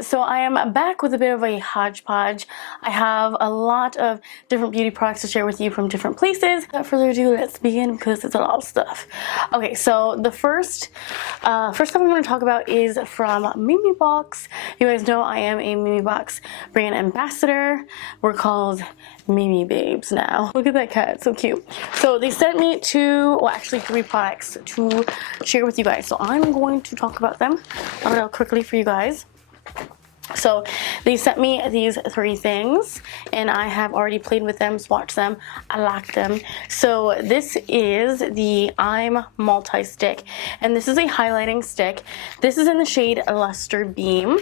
So I am back with a bit of a hodgepodge. I have a lot of different beauty products to share with you from different places. Without further ado, let's begin because it's a lot of stuff. Okay, so the first stuff I'm going to talk about is from Memebox. You guys know I am a Memebox brand ambassador. We're called Mimi Babes now. Look at that cat, it's so cute. So they sent me three products to share with you guys. So I'm going to talk about them a little quickly for you guys. So they sent me these three things and I have already played with them, swatched them, I like them. So this is the I'm multi-stick and this is a highlighting stick. This is in the shade Lustre Beam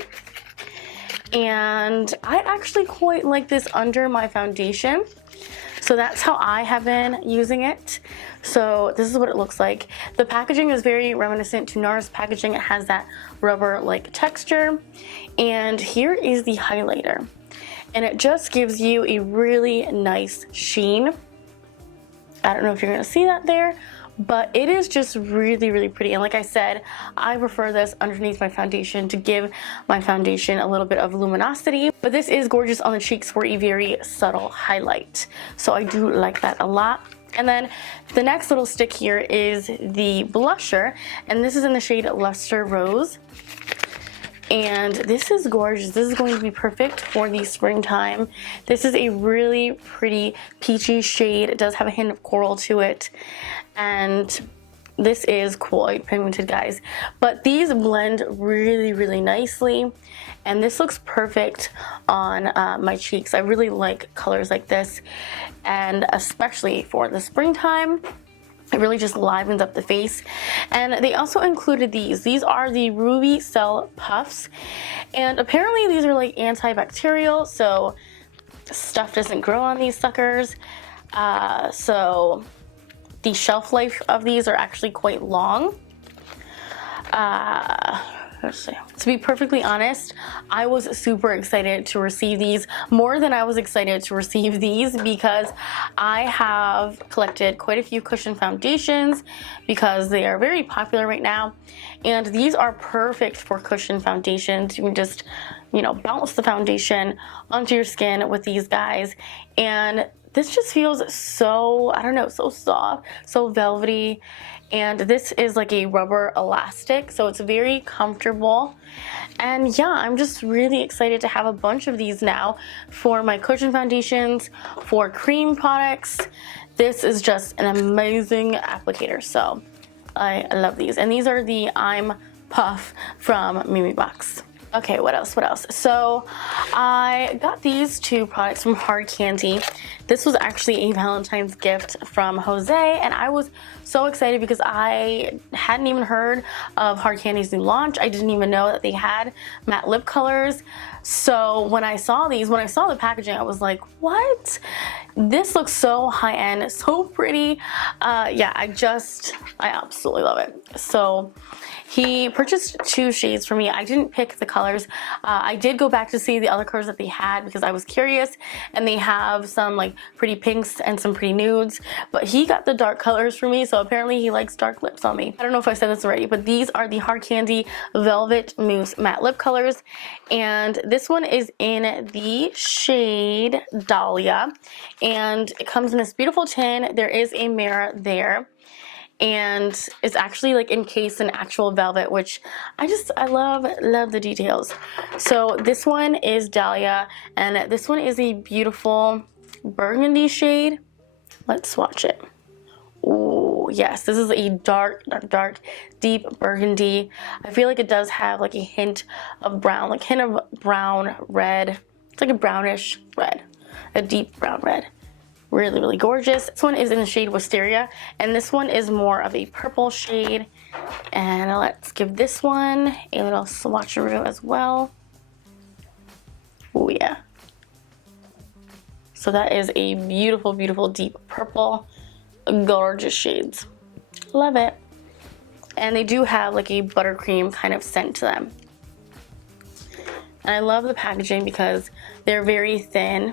and I actually quite like this under my foundation. So that's how I have been using it. So this is what it looks like. The packaging is very reminiscent to NARS packaging. It has that rubber-like texture. And here is the highlighter. And it just gives you a really nice sheen. I don't know if you're gonna see that there, but it is just really, really pretty. And like I said, I prefer this underneath my foundation to give my foundation a little bit of luminosity. But this is gorgeous on the cheeks for a very subtle highlight. So I do like that a lot. And then the next little stick here is the blusher. And this is in the shade Lustre Rose. And this is gorgeous. This is going to be perfect for the springtime. This is a really pretty peachy shade. It does have a hint of coral to it. And this is quite pigmented, guys. But these blend really, really nicely. And this looks perfect on my cheeks. I really like colors like this. And especially for the springtime. It really just livens up the face. And they also included these. These are the Rubycell puffs. And apparently these are like antibacterial, so stuff doesn't grow on these suckers. So the shelf life of these are actually quite long. Let's see. To be perfectly honest, I was super excited to receive these, more than I was excited to receive these, because I have collected quite a few cushion foundations because they are very popular right now, and these are perfect for cushion foundations. You can just, you know, bounce the foundation onto your skin with these guys, and this just feels so, I don't know, so soft, so velvety. And this is like a rubber elastic, so it's very comfortable. And yeah, I'm just really excited to have a bunch of these now for my cushion foundations, for cream products. This is just an amazing applicator, so I love these. And these are the I'm Puff from Memebox. Okay, what else? So I got these two products from Hard Candy. This was actually a Valentine's gift from Jose, and I was so excited because I hadn't even heard of Hard Candy's new launch. I didn't even know that they had matte lip colors. So when I saw these, when I saw the packaging, I was like, what? This looks so high-end, so pretty. Yeah, I absolutely love it. So he purchased two shades for me. I didn't pick the colors. I did go back to see the other colors that they had because I was curious, and they have some like pretty pinks and some pretty nudes, but he got the dark colors for me, so apparently he likes dark lips on me. I don't know if I said this already, but these are the Hard Candy Velvet Mousse Matte Lip Colors, and this one is in the shade Dahlia, and it comes in this beautiful tin. There is a mirror there, and it's actually like encased in actual velvet, which I love the details. So this one is Dahlia, and this one is a beautiful burgundy shade. Let's swatch it. Oh yes, this is a dark, deep burgundy. I feel like it does have like a hint of brown, like hint of brown red. It's like a brownish red, a deep brown red. Really, really gorgeous. This one is in the shade Wisteria, and this one is more of a purple shade. And let's give this one a little swatcheroo as well. Oh yeah. So that is a beautiful, beautiful deep purple. Gorgeous shades. Love it. And they do have like a buttercream kind of scent to them. And I love the packaging because they're very thin,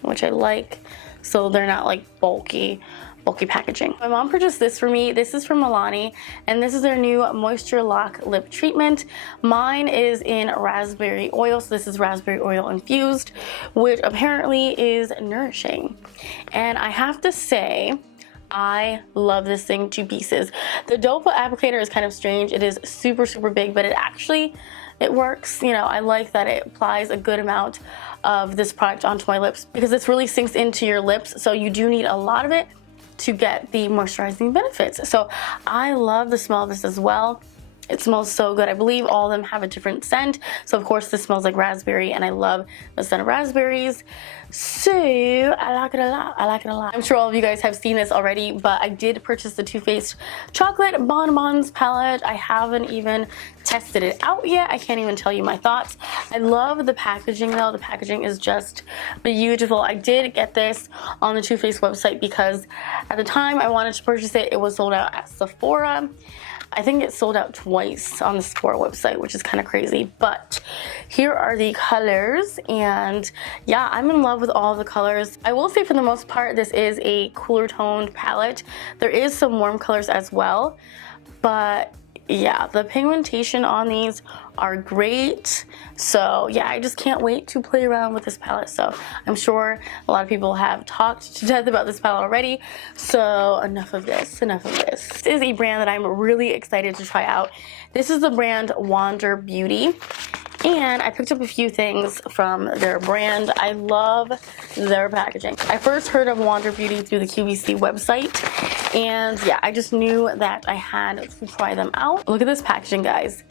which I like. So they're not like bulky, bulky packaging. My mom purchased this for me. This is from Milani, and this is their new Moisture Lock Lip Treatment. Mine is in raspberry oil, so this is raspberry oil infused, which apparently is nourishing. And I have to say, I love this thing to pieces. The doe foot applicator is kind of strange. It is super, super big, but it works. You know, I like that it applies a good amount of this product onto my lips because this really sinks into your lips, so you do need a lot of it to get the moisturizing benefits. So I love the smell of this as well. It smells so good. I believe all of them have a different scent. So of course this smells like raspberry, and I love the scent of raspberries. So I like it a lot. I like it a lot. I'm sure all of you guys have seen this already, but I did purchase the Too Faced Chocolate Bonbons palette. I haven't even tested it out yet. I can't even tell you my thoughts. I love the packaging though. The packaging is just beautiful. I did get this on the Too Faced website because at the time I wanted to purchase it, it was sold out at Sephora. I think it sold out twice on the Sephora website, which is kind of crazy. But here are the colors, and yeah, I'm in love with all the colors. I will say for the most part, this is a cooler toned palette. There is some warm colors as well, but yeah, the pigmentation on these are great. So yeah, I just can't wait to play around with this palette. So I'm sure a lot of people have talked to death about this palette already. So enough of this, enough of this. This is a brand that I'm really excited to try out. This is the brand Wander Beauty. And I picked up a few things from their brand. I love their packaging. I first heard of Wander Beauty through the QVC website. And yeah, I just knew that I had to try them out. Look at this packaging, guys.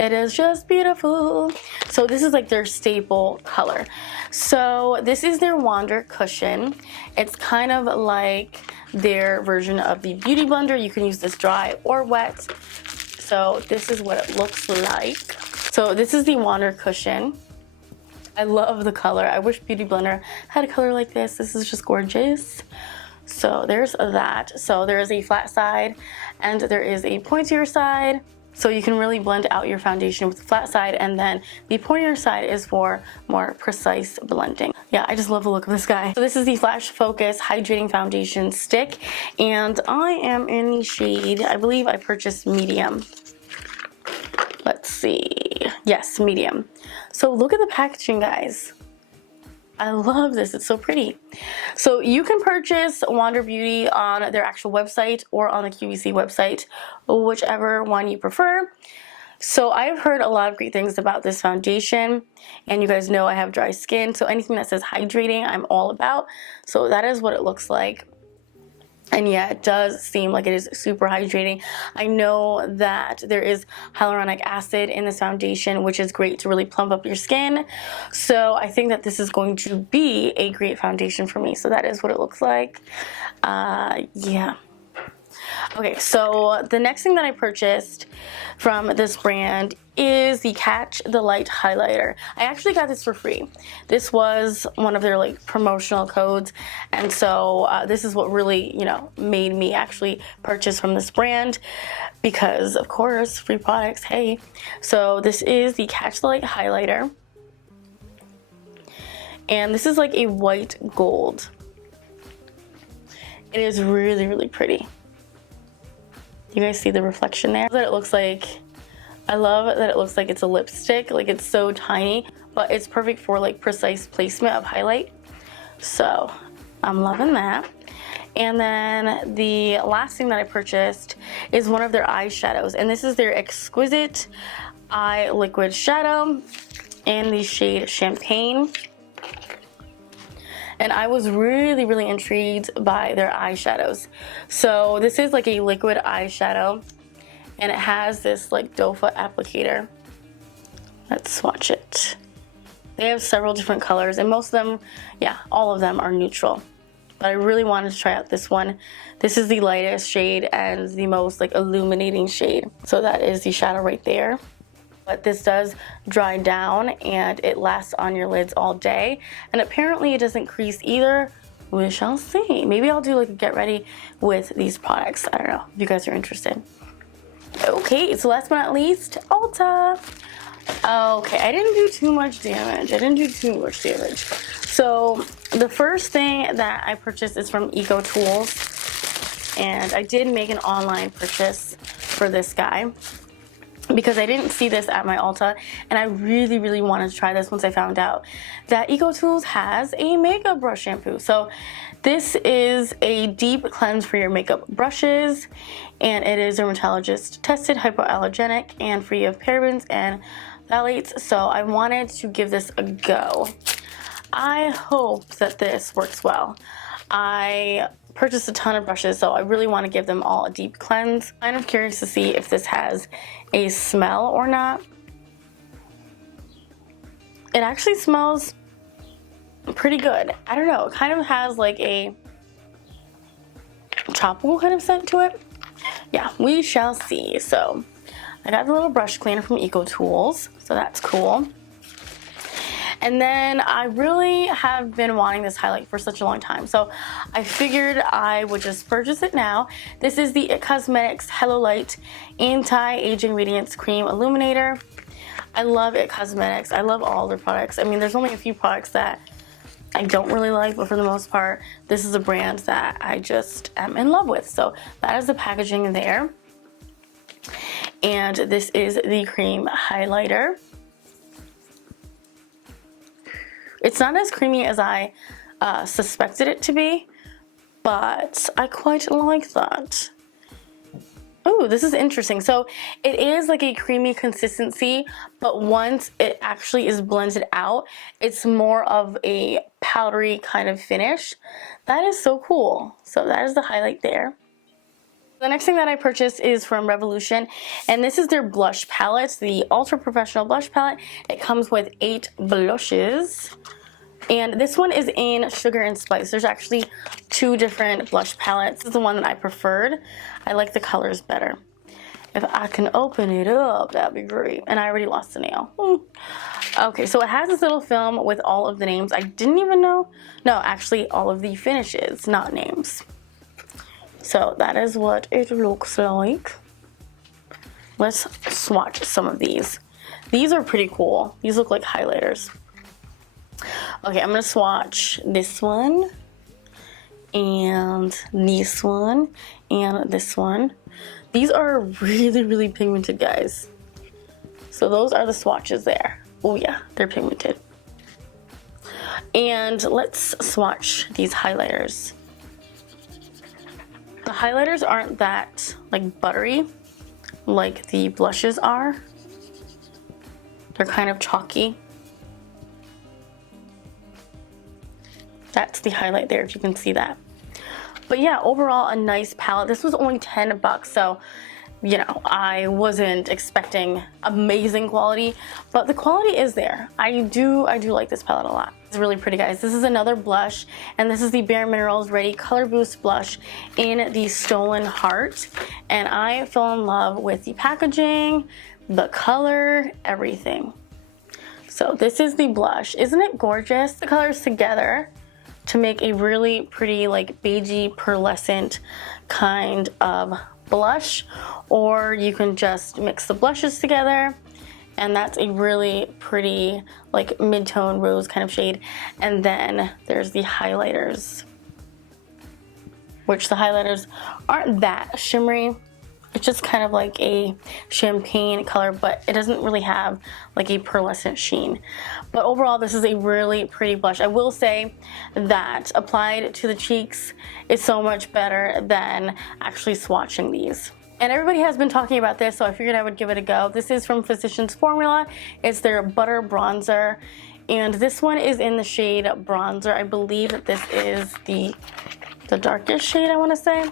It is just beautiful. So this is like their staple color. So this is their Wander cushion. It's kind of like their version of the Beauty Blender. You can use this dry or wet. So this is what it looks like. So this is the Wander cushion. I love the color. I wish Beauty Blender had a color like this. This is just gorgeous. So there's that. So there is a flat side and there is a pointier side. So you can really blend out your foundation with the flat side, and then the pointier side is for more precise blending. Yeah, I just love the look of this guy. So this is the Flash Focus Hydrating Foundation Stick, and I am in the shade, I believe I purchased medium. Let's see. Yes, medium. So look at the packaging, guys. I love this. It's so pretty. So you can purchase Wander Beauty on their actual website or on the QVC website, whichever one you prefer. So I've heard a lot of great things about this foundation, and you guys know I have dry skin, so anything that says hydrating, I'm all about. So that is what it looks like. And yeah, it does seem like it is super hydrating. I know that there is hyaluronic acid in this foundation, which is great to really plump up your skin. So I think that this is going to be a great foundation for me. So that is what it looks like. Yeah. Okay, so the next thing that I purchased from this brand is the Catch the Light highlighter. I actually got this for free. This was one of their like promotional codes, and so this is what really, you know, made me actually purchase from this brand, because of course, free products, hey. So this is the Catch the Light highlighter, and this is like a white gold. It is really, really pretty. You guys see the reflection there? That it looks like, I love that it looks like it's a lipstick. Like, it's so tiny, but it's perfect for like precise placement of highlight. So I'm loving that. And then the last thing that I purchased is one of their eyeshadows, and this is their Exquisite Eye Liquid Shadow in the shade Champagne. And I was really, really intrigued by their eyeshadows. So this is like a liquid eyeshadow, and it has this like doe foot applicator. Let's swatch it. They have several different colors, and most of them, yeah, all of them are neutral. But I really wanted to try out this one. This is the lightest shade and the most like illuminating shade. So that is the shadow right there. But this does dry down and it lasts on your lids all day. And apparently it doesn't crease either. We shall see. Maybe I'll do like a get ready with these products. I don't know if you guys are interested. Okay, so last but not least, Ulta. Okay, I didn't do too much damage. So the first thing that I purchased is from Ecotools. And I did make an online purchase for this guy because I didn't see this at my Ulta, and I really, really wanted to try this once I found out that Ecotools has a makeup brush shampoo. So this is a deep cleanse for your makeup brushes, and it is dermatologist tested, hypoallergenic, and free of parabens and phthalates. So I wanted to give this a go. I hope that this works well. I purchased a ton of brushes, so I really want to give them all a deep cleanse. I'm kind of curious to see if this has a smell or not. It actually smells pretty good. I don't know, it kind of has like a tropical kind of scent to it. Yeah, we shall see. So I got the little brush cleaner from Ecotools, so that's cool. And then I really have been wanting this highlight for such a long time, so I figured I would just purchase it now. This is the It Cosmetics Hello Light Anti-Aging Radiance Cream Illuminator. I love It Cosmetics. I love all their products. I mean, there's only a few products that I don't really like, but for the most part, this is a brand that I just am in love with. So that is the packaging there. And this is the cream highlighter. It's not as creamy as I suspected it to be, but I quite like that. Oh, this is interesting. So it is like a creamy consistency, but once it actually is blended out, it's more of a powdery kind of finish. That is so cool. So that is the highlight there. The next thing that I purchased is from Revolution, and this is their blush palette, the Ultra Professional Blush Palette. It comes with 8 blushes, and this one is in Sugar and Spice. There's actually 2 different blush palettes. This is the one that I preferred. I like the colors better. If I can open it up, that'd be great. And I already lost the nail. Okay, so it has this little film with all of the names. I didn't even know. No, actually all of the finishes, not names. So that is what it looks like. Let's swatch some of these. These are pretty cool. These look like highlighters. Okay, I'm gonna swatch this one, and this one, and this one. These are really, really pigmented, guys. So those are the swatches there. Oh yeah, they're pigmented. And let's swatch these highlighters. The highlighters aren't that like buttery like the blushes are. They're kind of chalky. That's the highlight there, if you can see that. But yeah, overall a nice palette. This was only $10, so you know, I wasn't expecting amazing quality, but the quality is there. I do like this palette a lot. It's really pretty, guys. This is another blush, and this is the Bare Minerals Ready Color Boost Blush in the Stolen Heart. And I fell in love with the packaging, the color, everything. So this is the blush. Isn't it gorgeous? The colors together to make a really pretty, like beigey pearlescent kind of blush, or you can just mix the blushes together, and that's a really pretty like mid-tone rose kind of shade. And then there's the highlighters, which the highlighters aren't that shimmery. It's just kind of like a champagne color, but it doesn't really have like a pearlescent sheen. But overall, this is a really pretty blush. I will say that applied to the cheeks is so much better than actually swatching these. And everybody has been talking about this, so I figured I would give it a go. This is from Physicians Formula. It's their Butter Bronzer, and this one is in the shade Bronzer. I believe that this is the darkest shade, I want to say.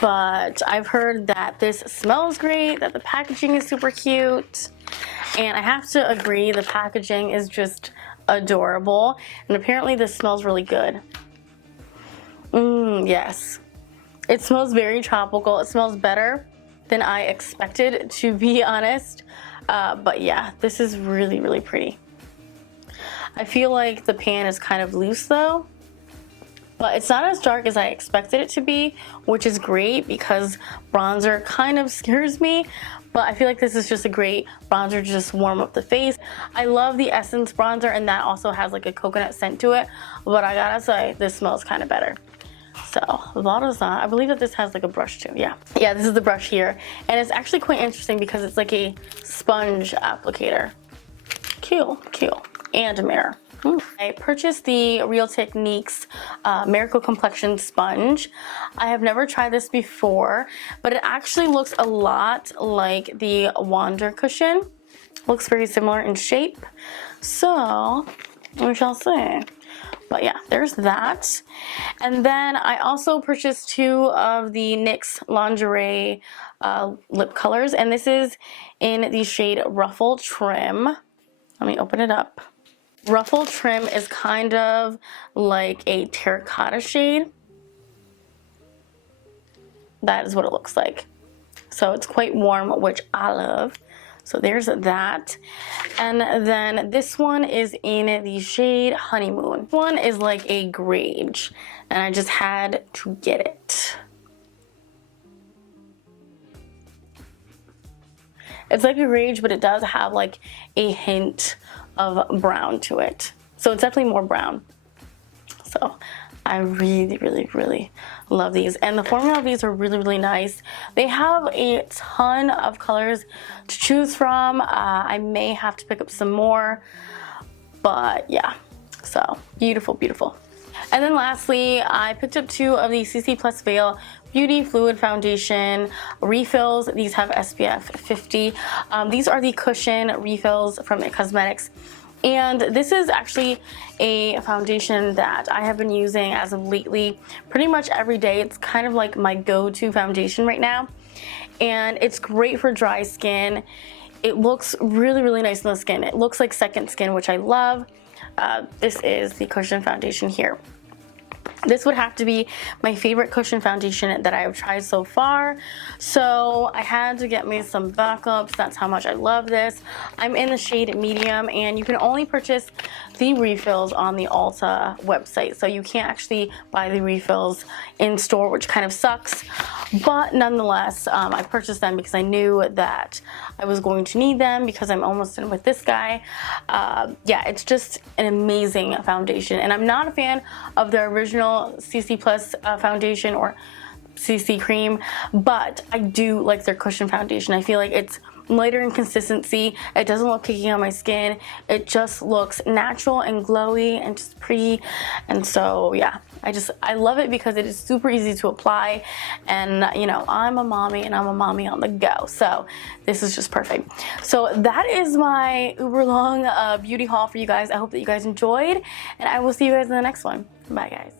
But I've heard that this smells great, that the packaging is super cute, and I have to agree, the packaging is just adorable, and apparently this smells really good. Yes. It smells very tropical. It smells better than I expected, to be honest. But yeah, this is really, really pretty. I feel like the pan is kind of loose though, but it's not as dark as I expected it to be, which is great because bronzer kind of scares me. But I feel like this is just a great bronzer to just warm up the face. I love the Essence bronzer, and that also has like a coconut scent to it. But I gotta say, this smells kind of better. So that is that. I believe that this has like a brush too. Yeah, this is the brush here, and it's actually quite interesting because it's like a sponge applicator. Cute, and a mirror. I purchased the Real Techniques Miracle Complexion Sponge. I have never tried this before, but it actually looks a lot like the Wander cushion. Looks very similar in shape. So, we shall see. But yeah, there's that. And then I also purchased 2 of the NYX Lingerie lip colors, and this is in the shade Ruffle Trim. Let me open it up. Ruffle Trim is kind of like a terracotta shade. That is what it looks like. So it's quite warm, which I love. So there's that. And then this one is in the shade Honeymoon. This one is like a grage, and I just had to get it. It's like a grage, but it does have like a hint of brown to it. So it's definitely more brown. So I really love these. And the formula of these are really nice. They have a ton of colors to choose from. I may have to pick up some more, but yeah, so beautiful. And then lastly, I picked up 2 of the CC Plus Veil Beauty Fluid Foundation refills. These have SPF 50. These are the cushion refills from It Cosmetics. And this is actually a foundation that I have been using as of lately pretty much every day. It's kind of like my go-to foundation right now. And it's great for dry skin. It looks really nice on the skin. It looks like second skin, which I love. This is the cushion foundation here. This would have to be my favorite cushion foundation that I have tried so far. So I had to get me some backups. That's how much I love this. I'm in the shade medium, and you can only purchase the refills on the Ulta website. So you can't actually buy the refills in store, which kind of sucks. But nonetheless, I purchased them because I knew that I was going to need them because I'm almost done with this guy. Yeah, it's just an amazing foundation. And I'm not a fan of the original CC Plus foundation or CC cream, but I do like their cushion foundation. I feel like it's lighter in consistency. It doesn't look cakey on my skin. It just looks natural and glowy and just pretty. And so yeah, I love it because it is super easy to apply. And you know, I'm a mommy and I'm a mommy on the go. So this is just perfect. So that is my uber long beauty haul for you guys. I hope that you guys enjoyed, and I will see you guys in the next one. Bye guys.